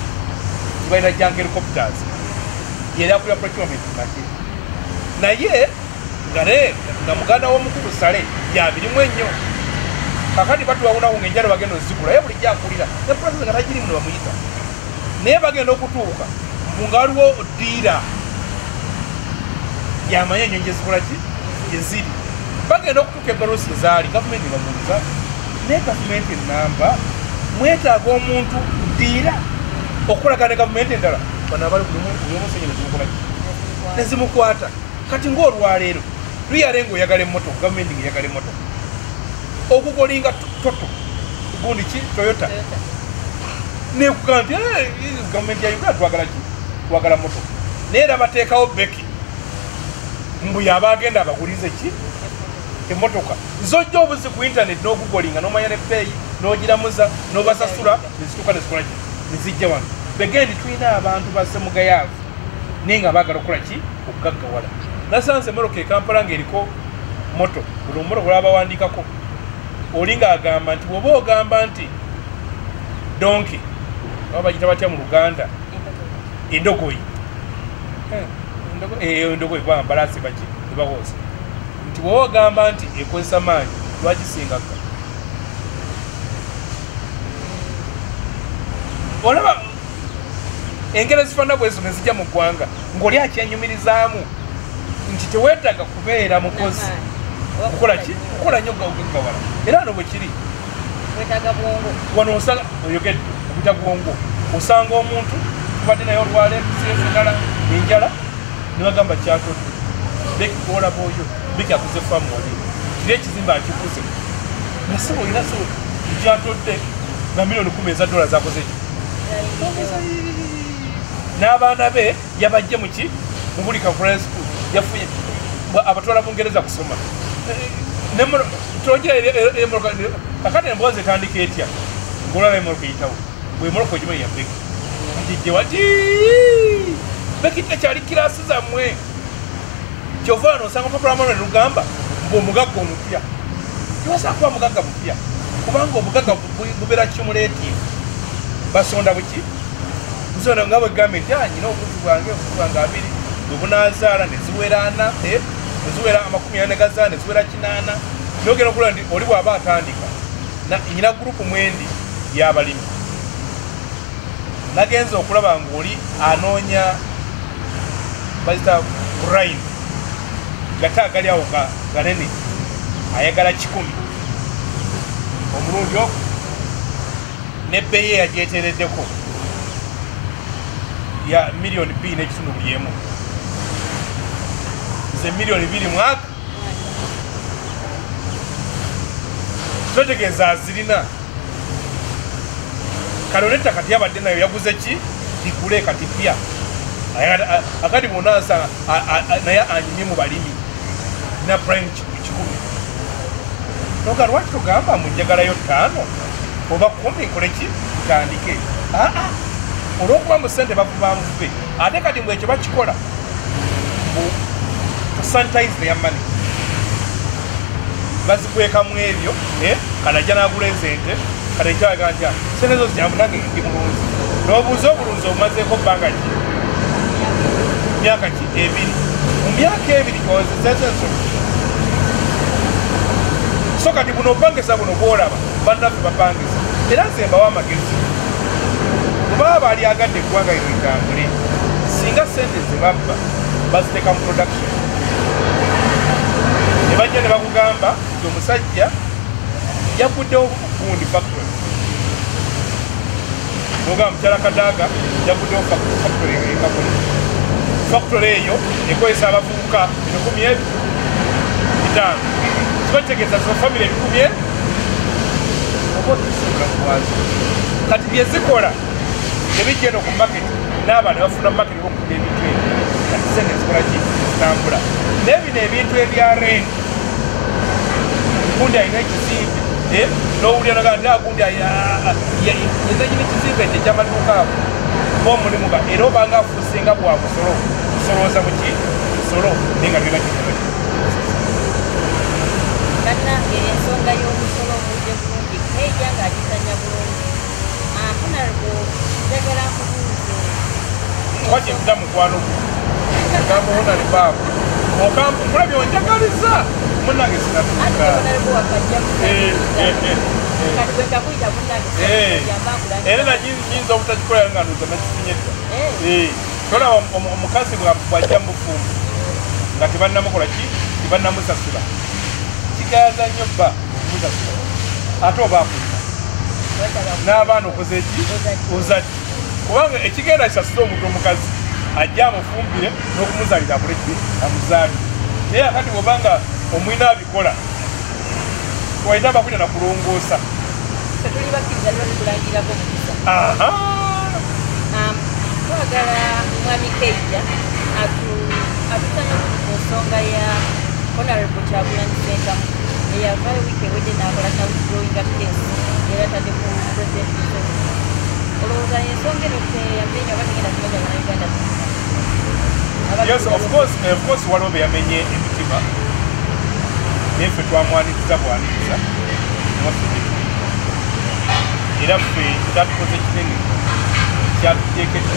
zibayita junk helicopters yali akulira procurement naki naye nga muganda w'omukulu sale yabirimu ennyo kakati batuwawunawo ng'enjalo bagenda ozigula ye buli gyakulira ne process nga tagiri muno bamuyita naye bagenda okutuuka nga waliwo diira yamanye ennyonyi gyezikola ki gyeziri bagenda okutuuka ebalusi ezaali gavumenti ebamuuliza naye gavumenti enamba mwetaaga omuntu diira okulagana ne gavumenti endala bano abali kuliomusenyi nezimukola ki nezimukwata kati ng'olwaleero luyale ng'oyagala emmotoka gavumenti ng'eyagala emmotoka okugolinga toto gundi ki Toyota nekugaa nti gavumenti ya Uganda twagala ki twagala mmotoka naye era bateekawo beki mbu yaba agenda abagulize ki emmotoka zojja obuzi ku internet n'ogugolinga n'omanya ne peeyi n'ogiramuza n'obasasula nezituuka nezikola ki nezijja wano begendi tulina abantu basemugayaavu naye nga baagala okukola ki okugaggawala nasanze emmotoka ekampala ng'eriko moto buli omumotoka olwabawandiikako oli ng'agamba nti bw'oba ogamba nti donki aba bagita batya mu Luganda endogoyi endogoyi kuba mbalasi baki ebawooza nti bw'oba ogamba nti ekozesa maanyi lwagisingaga olaba engero ezifaana bwezo ne zijja mu ggwanga ng'oli akyenyumirizaamu nti teweetaaga kubeera mukozi kukola ki kukola nnyo gaggawala era wano bwe kiri wano osanga oyogedde okuyita bwongo osanga omuntu tubadde naye olwala entusefugala enjala ne bagamba kyatodde beki kuwola bwoyo beki akuze faamu wali kiri ekizimba akikuze nase olina so kyatodde nga miliyoni 10 eza dola zakoze ki n'abaana be yabajje muki mubuli kakulai school yafunye abatwala bungereza kusoma kakati emboozi etandika etya ngolala emoroka eyitawo bwemoroka ogimanyi ya beki agijje wati beki tekyali kirasi zammwe kyova wano osanga papulamano nelugamba mbuomugagga omupya kibasaa kuba mugagga mupya kubanga obugagga bubeera cumulative basonda buki nsonda nga bwegambye nti nyina obuzi bwange abiri bwebunazaala neziwera 4 neziwera 40 gazaala neziwera 8 nogenda okula nti oli bw'aba atandika nyina gurupu mwendi y'abalimi nagenza okulaba ng'oli anoonya bazita brine gataagali awo ganene ayagala 10 omulundi ogwo nebbeeyi eyagyeteereddeko ya miliyoni 2 n'ekitundu buli emu ze miliyoni 2 mwaka totegeeza azirina kaloneta kati yabadde nayo yaguze ki ligule kati pya akati bonansa naye anyumye mu balimi na brain kikumi noga lwaki tugamba munjagalayo 5 oba 10 nkoleki tutandike olwokuba mu ssente bakubanvube ate kati mu ekyo bakikola sanitize their money bazikwekamu ebyo kanajja n'agula enzente kanajjaga ntya sente zo zinyamunange ndi mulunzi n'obuuza obulunzi obumazeeko bbanga ki myaka ki 2 mu myaka 2 kozeseza ensolo so kati buno opangisa buno bwolaba bannaffe bapangisa era nze mbawo amagezi kuba baali agadde eggwanga lino litambule singa sente zebabba baziteeka mu production ne bajja ne bakugamba nti omusajja yaguddewo gundi factory nogamba mukyala kadaaga yaguddewo factory ekakole factory eyo ekozesa abavubuka 15,000 kibategeeza zo famire 10,000 oba otusobola mukwazi kati byezikola tebijjeno ku maketi n'abantu bafuna maketi bokuba ebintu ebyo kati sente zikola ki zitambula n'ebino ebintu ebya rent gundi alina ekizimbe n'owulira naga nti agundi yezenyina ekizimbe ekyo ekyamaduuka abo ba omulimu era obanga afuusenga bwakusolo kusolooza muki nsolo naye nga tulina kitebe bannange ensonga y'omusolo omudde bulungi nejja ng'agizanya bulungi afunalwo njagala nkubuuze twakyetuda mukwano gamba honali baabo okamulabye onjagaliza munange sinatuuka era nayinza obutakikola nga nduza nakifunyedda tolaba omukazi bwajja mubufumbo nga tebannamukola ki tebannamusasula kigayaza nnyo bba musasula ate oba akulina n'abaana okoze eki ozadde kubanga ekigenda kisasula omuntu omukazi ajja amufumbire n'okumuzaalira akuleki amuzaalire naye akati bwobanga omwina abikola walina abakulira nakulongoosa twagala mwami Keija atutanya ku nsonga ya honorable Kyagulanyi Ssentamu eyavaayo wiiki ewedde n'akola growing up case era tadde ku president Museveni olowooza ensonga eno teyamenya oba tegenda kumenya bannayuganda yes of course waliwo beyamenye emitima naye ffe twamwaniriza bwaniriza waffe era ffe kyatukoze kinene kyatuteekedde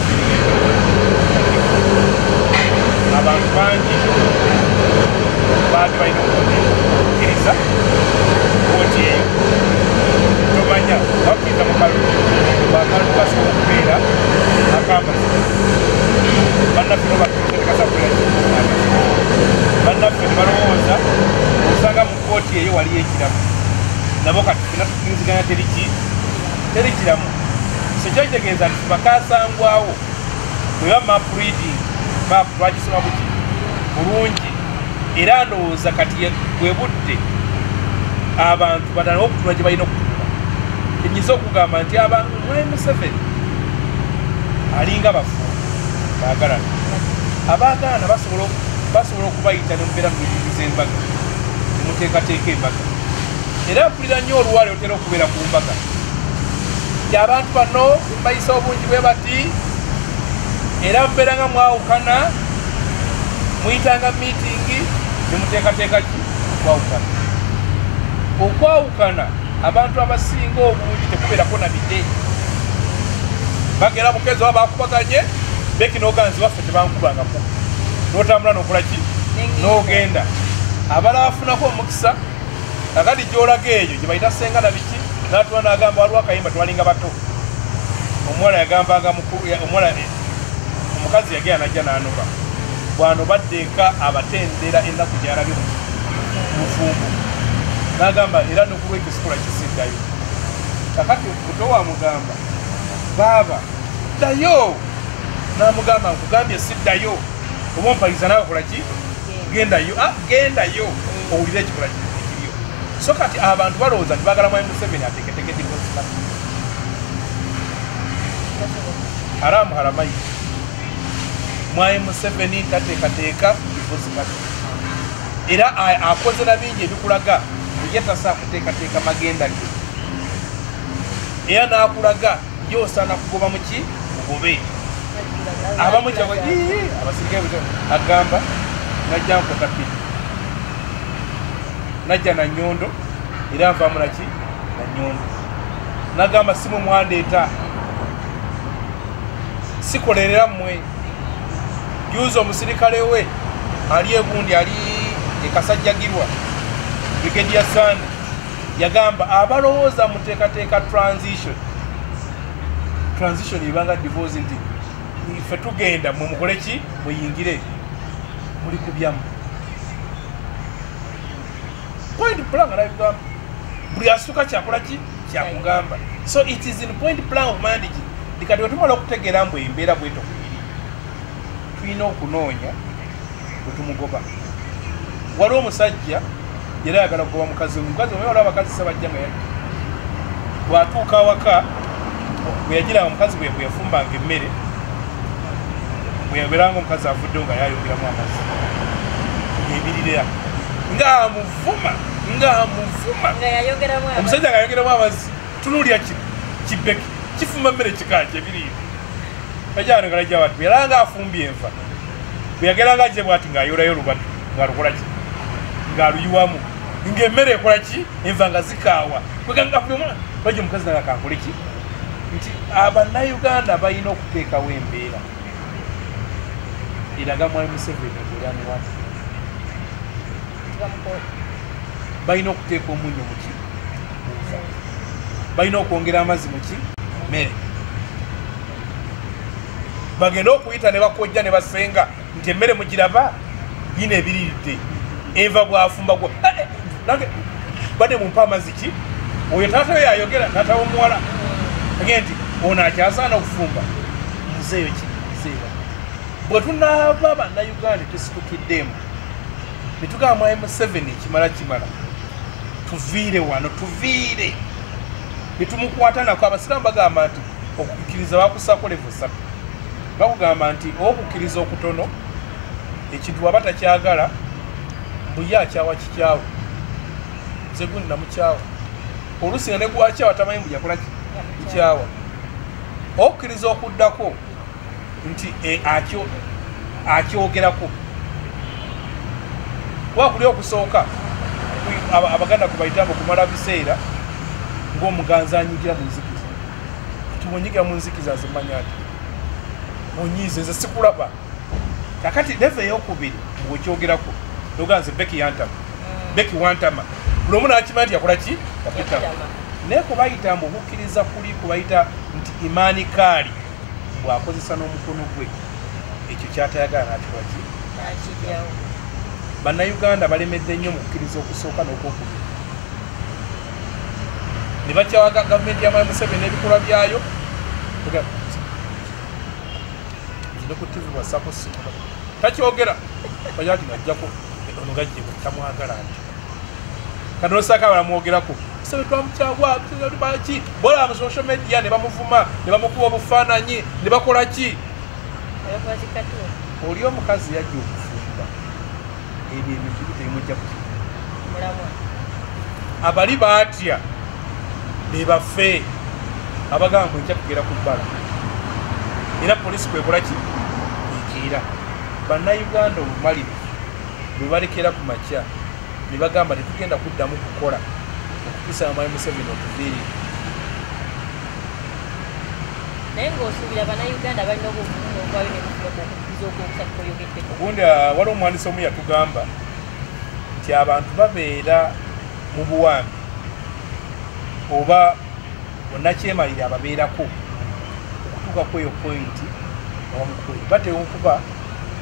abantu bangi baali balina okukkiriza kooti eyo tomanya bakkiriza mukalu kasobola okubeera akambazi bannaffe nobakkiriza tekasakulaki bannaffe ne balowooza osanga mu kooti eyo waliyo ekiramu nabo kati fena tukkiriziganya teri kiramu sekyakitegeeza nti bakasangwawo bweba map reading map twagisoma buki bulungi era ndowooza kati bwe budde abantu batandika okutunula gye balina okutunula kenyiza okugamba nti abantu Museveni alinga bafu baagalana abaagalana basobola okubayita ne mubeera muyingiza embaga temuteekateeka embaga era mpulira nnyo oluwale otera okubeera ku mbaga ti abantu bano bayisa obungi bwe bati era mubeera nga mwawukana muyitanga miitingi ne muteekateeka ki okwawukana okwawukana abantu abasinga obungi tekubeerako na bide bagera bukezi oba bakubaganye beki n'oganzi baffe tebankubangako n'otambula n'okola ki n'ogenda abalala bafunako omukisa akati gy'olaga eyo gye bayita senga na biki n'atula n'agamba waliwo akayimba twalinga bato omuwala yagambanga omukazi yagenda najja n'anoba bw'anobadde eka abatendera ennaku gy'alabye mu bufumbo n'agamba era n'okulwa ekisikola kisiddayo kakati muto wamugamba baaba ddayo n'amugamba nkugambye siddayo oba ompaliza nawe kola ki gendayo gendayo owulire ekikola ekiriyo so kati abantu balowooza nti baagala mwami Museveni ateeketeke diposita haramu haramayi mwami Museveni tateekateeka diposita era akoze na bingi ebikulaga yetasa kuteekateeka magenda ge era n'akulaga yosaana kugoba muki mugobe abamu kyagwa abasirikale agamba najja nkokapiri najja na nnyondo era avaamu naki na nnyondo nagamba simu mwandeeta sikolerera mmwe juuza omusirikale we ali egundi ali ekasajjagirwa Brigadier Sande yagamba abalowooza muteekateeka transition ibanga divorce nti ife tugenda mwe mukole ki muyingire muli kubyamu point blank nabigamba buli asuka kyakola ki kyakugamba so it is in point blank of manage dikati wetumala okutegeera mbu embeera bweto kubiri tulina okunoonya bwetumugoba waliwo omusajja era ayagala kugoba mukazi omukazi waliwo abakazi sabajja nga yajja bwatuuka awaka bwe yagiranga omukazi bwe yafumbanga emmere bwe yabeeranga omukazi avuddewo nga yayongeramu amazzi ng'ebiririra ng'amuvuma omusajja nga yayongeramu amazzi tunuulya kibeki kifumba mmere kikaaki ebiriire ajangalajja watu bwe yalanga afumbye enva bwe yageranga ajje bwati ng'ayolayo olubatu ng'alukola ki ng'aluyiwamu ng'emmere ekola ki enva nga zikaawa bajja omukazi naye akankole ki nti abannayuganda balina okuteekawo embeera eraga mwali Museveni ogulyamuwatu balina okuteeka omunnyo muki balina okwongera amazzi muki mmere bagenda okuyita ne bakojja ne basenga nti emmere mugiraba yina ebiriridde enva bwafumba nange badde mumpa amazzi ki oyo taata we yayogera taata w'omuwala age nti ono akyasaana okufumba muzeeyo ki muzeeyo bwe tunaaba bannayuganda tusitukiddemu ne tugamba mwali Museveni kimala tuviire wano tuviire ne tumukwata nako abasiraamu bagamba nti okukkiriza bakusaako levo 3 bakugamba nti okukkiriza okutono ekintu waba takyagala mbuye akyawa kikyawe nze gundi namukyawa oluusi nga ne gwakyawa tamanyi mbu yakola kikyawa okukkiriza okuddako nti akyogerako wakuli okusooka abaganda kubayitamba okumala biseera ng'omuganzi anyigira mu nzikiza tibonyigira mu nzikiza zimanya ati onyize nze sikulaba kakati leve eyokubiri ng'okyogerako noganze Beki Wantama buli omu nakimanya nti yakola ki yapitama naye kubayita mbu okukkiriza kuli kubayita nti imaani kaali bw'akozesa n'omukono gwe ekyo kyatayagala nakikola ki bannayuganda balemedde nnyo mu kukkiriza okusooka n'okwokubiri ne bakyawaga gavumenti ya Museveni n'ebikolwa byayo ne ku TV wasako takyogera bajati ngajjako ono gajje tamwagala nti kano osaka baramwogerako Museveni twamukyagwa baki bola mu social media ne bamuvuma ne bamukuba obufaananyi ne bakola ki oli omukazi yajja okufumba ebyo ebintu bitemujja abali baatya ne baffe abagamba ejja kugera ku bbala era polisi kwekola ki ekiira bannayuganda obumalirivu bwe balekera ku makya ne bagamba tetugenda kuddamu kukola okukisa mwali Museveni otuviiri naye ng'osuubira bannayuganda balina obuvumu obwayo nebufuza okwokusatu koyogeddeko obundi waliwo omwandisi omu yatugamba nti abantu babeera mu buwambi oba bonnakyemalire ababeerako okutuuka kweyo pointi awamukweri bateewo okuba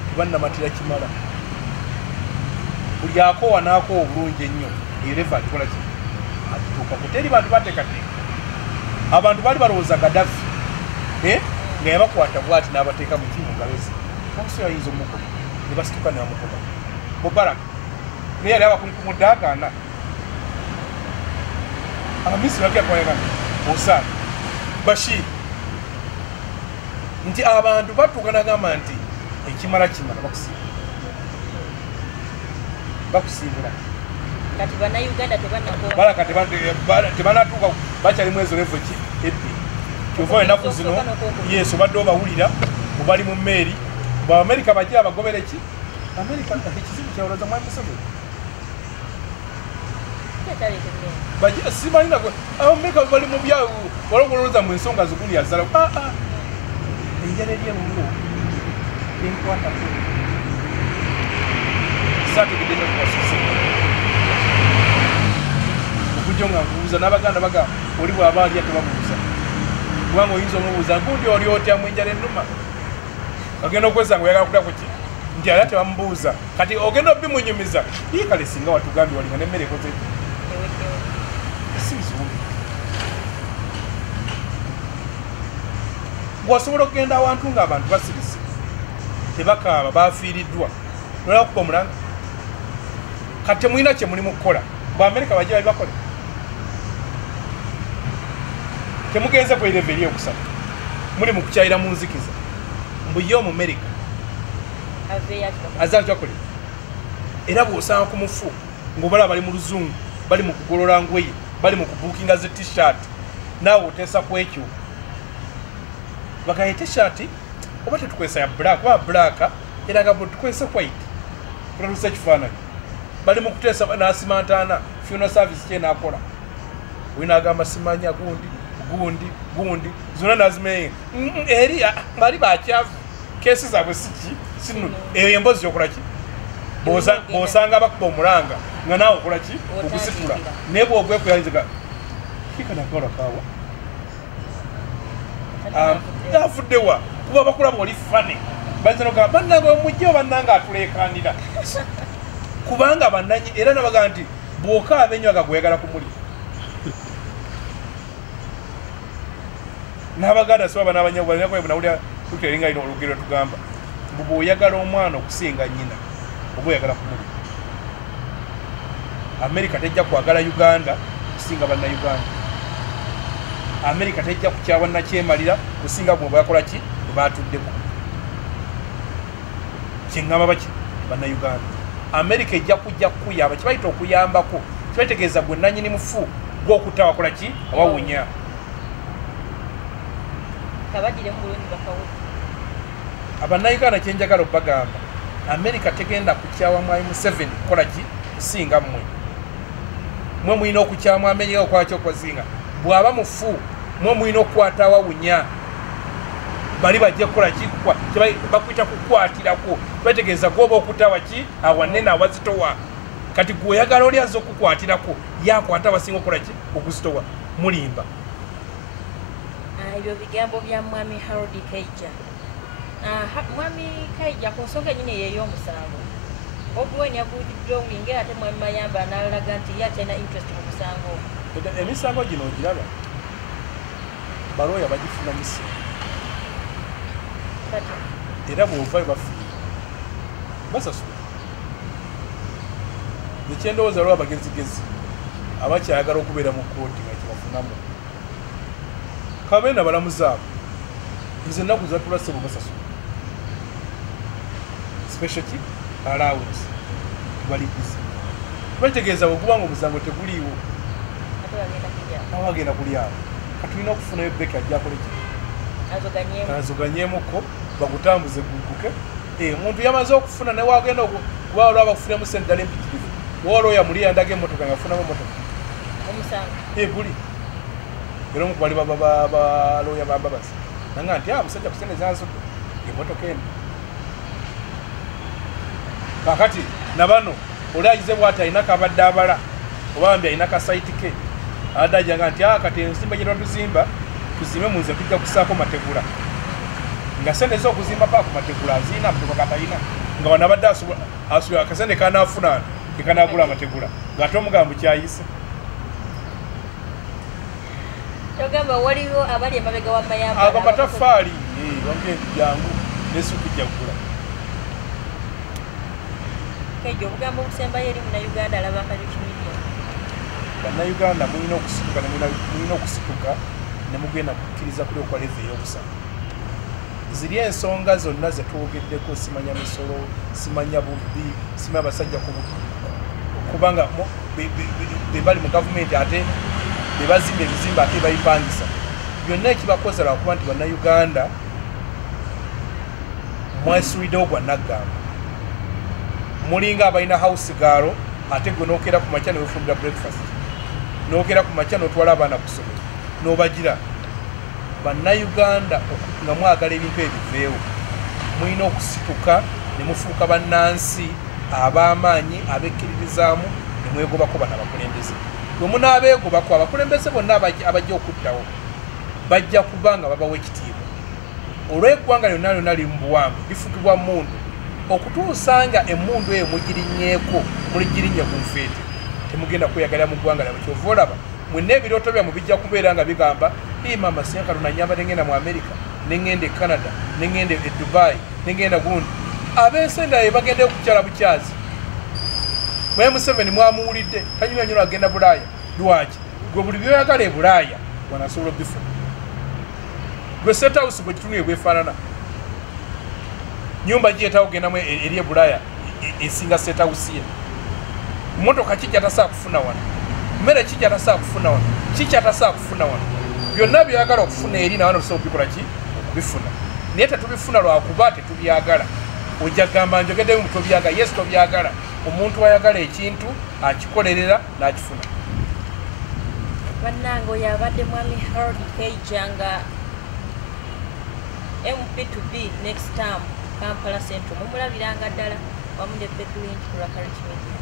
tebannamatira kimala buli akoowa n'akoowa obulungi ennyo ereva atikola ki atituukako teri bantu bateekateeka abantu baali balowooza Gaddafi nga yabakwata bwati n'abateeka mu kimu ngalozi omusi ayinza omugoba ne basituka ne bamugoba Mubaraka naye yali abakunkumuddaagaana abamisiri bakyakwayagana Osama Bashir nti abantu batuuka nagamba nti ekimala kimala bakusiba bakusiibula kati bannayuganda tebannakola bala kati tebanatuuka bakyali mwezo levo ki ebbiri kyova ennaku zino yesu obadde obawulira obali mu mmeeri bw'amerika bajja abagobere ki amerika ekizibu kyawoloza mwami Museveni bajja simanyi nagwe amerika bali mu byawo walogolooza mu ensonga ziguli yazala enjala eri ebulo enkwatako sategedde nokubasuza okujja nga nkubuuza n'abaganda baga oli bw'aba alya tebabuuza kubanga oyinza omubuuza gundi oli otyamu enjala ennuma ogenda okwesanga oyagala kulya ku ki nti ala tebamubuuza kati ogenda obimunyumiza kale singa watugambye walinga nemmere ekoze sibizibu bwasobola okugenda awantu ng'abantu basirise tebakaaba bafiiriddwa nolaba kuba omulanga kati temulina kye mulimu kukola bw'amerika bajja bali bakole temugenze ku ireve eri okusatu muli mu kukyayira mu nzikiza mbu ye omumerika azali kyakole era bw'osanga ku mufu ng'obala bali mu luzungu bali mu kugolola ngoye bali mu kubuukinga zi t-shirt naawe oteesa ku ekyo bagaye t-shirt oba tetukwesa ya black oba black eraga bwe tukwese white tulalusa ekifaananyi bali mu kuteesa n'asimantaana funeral service kyenaakola wina agamba simanya gundi zonna nazimenye eri bali bakyavu kesi zaabwe siki sinu eyo emboozi yokola ki bw'osanga bakuba omulanga nga naawe okola ki okusitula naye bw'ogwekuyanziga kikanakola kaawa afuddewa kuba bakulaba oli fane bazinoga bannange omujjeo bannanga atuleekanira kubanga bannanyi era nabaga nti bw'okaaba ennyo aga gweyagala kumuli n'abaganda sibaba n'abanyabwanawulira tuteringa lino olugero tugamba bwe oyagala omwana okusinga nnyina oba oyagala kumuli amerika tejja kwagala uganda kusinga bannayuganda amerika tejja kukyawa nakyemalira kusinga bwe bakola ki bwe batuddeko kyeŋŋamba baki bannayuganda amerika ejja kujja kukuyamba kibayita okuyambako kibategeeza gwe nannyini mufu gw'okutta wakola ki awawunya abannayuganda kyenjagala okubagamba amerika tegenda kukyawa mwami Museveni kukola ki kusinga mmwe mulina okukyamu amerika okwaki okusinga bw'aba mufu mwe mulina okukwata awawunya bali bajja kukola ki bakuyita kukwatirako bategeeza gwoba okutawa ki awanene awazitowa kati gweoyagala oli aza okukwatirako yakwata abasinga okukola ki okuzitowa mulimba ebyo bigambo bya mwami Harold Kaija mwami Kaija ku nsonga nyine ey'omusango obuweni yabuuliddwa owinga ate mwami Mayamba n'alaga nti ye atalina interest mu musango emisango gino ogiraba balooya bagifuna misi era bw'ova bafiire basasula ekyendowooza lwa bagezigezi abakyayagala okubeera mu kooti nga kibafunamu kabeena balamuzi abo nze ennaku zatulase bwe basasula special ki allowance tubalipiza bakitegeeza bwekubanga omusango teguliiwo awo agenda kuli awo katulina okufunayo beki ajja akole ki azoganyeemuko bagutambuze gugguke omuntu yamaze okufuna naye wagenda kuba olwa bakufunemu sente ddala empitirivu woolooya muli yandaga emmotoka nga afunamu emmotoka guli era omukubali balooya bambabazi nanga nti musajja kusente zansudde emmotoka eno kakati nabano oli agize bwati alinako abadde abala obambi alinako saiti ke abadde ajanga nti kati ensimba gye twatuzimba tuzimbe munze tujja kusaako mategula nga sente z'okuzimba paako mategula aziina amategula katalina nga wano abadde asula akasente kanaafuna kekanagula amategula ng'ate omugambo kyayise togamba waliwo abali emabega wa Mayamba ago mataffaali wambye jangu nesuku jagula Kaija obugambo obusembayo eri munnayuganda alaba akaliyo kimiliyoni bannayuganda mulina okusituka ne mugenda kukkiriza kuli okwa leve ey'okusatu ziri ensonga zonna zetwogeddeko simanya misolo simanya bubbi simanya basajja kubanga be bali mu gavumenti ate be bazimba ebizimba ate bayipangisa byonna ekibakoza lwakuba nti bannayuganda mwesiriddewo gwa naggamba mulinga abalina house gaalo ate gwe nookera ku makya newefumbira breakfast nookera ku makya notwala abaana ku ssomero n'obagira bannayuganda nga mwagala ebintu ebiveewo mulina okusituka ne mufuuka bannansi ab'amaanyi abekkiririzaamu ne mwegobako bano abakulembeze bwe munaabeegobako abakulembeze bonna abajja okuddawo bajja kuba nga babawa ekitiibwa olw'eggwanga lyonna lyonna liri mu buwanvu lifugibwa mmundu okutuusa nga emmundu eyo mugirinnyeeko muligirinnye ku nfeete temugenda kweyagalira mu ggwanga lyabwe kyova olaba mwenna ebirooto byammwe bijja kubeera nga bigamba maama Senkano nanyamba nengenda mu America nengenda e Canada nengenda e Dubai nengenda gundi ab'ensenda ye bagenda okukyala bukyazi mwe Museveni mwamuwulidde tanyumya nnyo agenda Bulaaya lwaki gwe buli byoyagala e Bulaaya wanasobola obifuna gwe State House bwe kitunye bwefaanana nyumba giyetawo gendamu eri e Bulaaya esinga State House ye motoka kijja tasaa kufuna wano mmere kijja tasaa kufuna wano kijja tasaa kufuna wano byonna byagala okufuna eri na wano tusobola okubikola ki okubifuna naye tetubifuna lwakuba tetubyagala ojja kugamba njogeddemu tobyagala yes tobyagala omuntu ayagala ekintu akikolerera n'akifuna bannange oyo abadde mwami Harold Kayijanga MP2B next term Kampala Central mumulabiranga ddala wamu ne Bedouin ku Rakarich Media.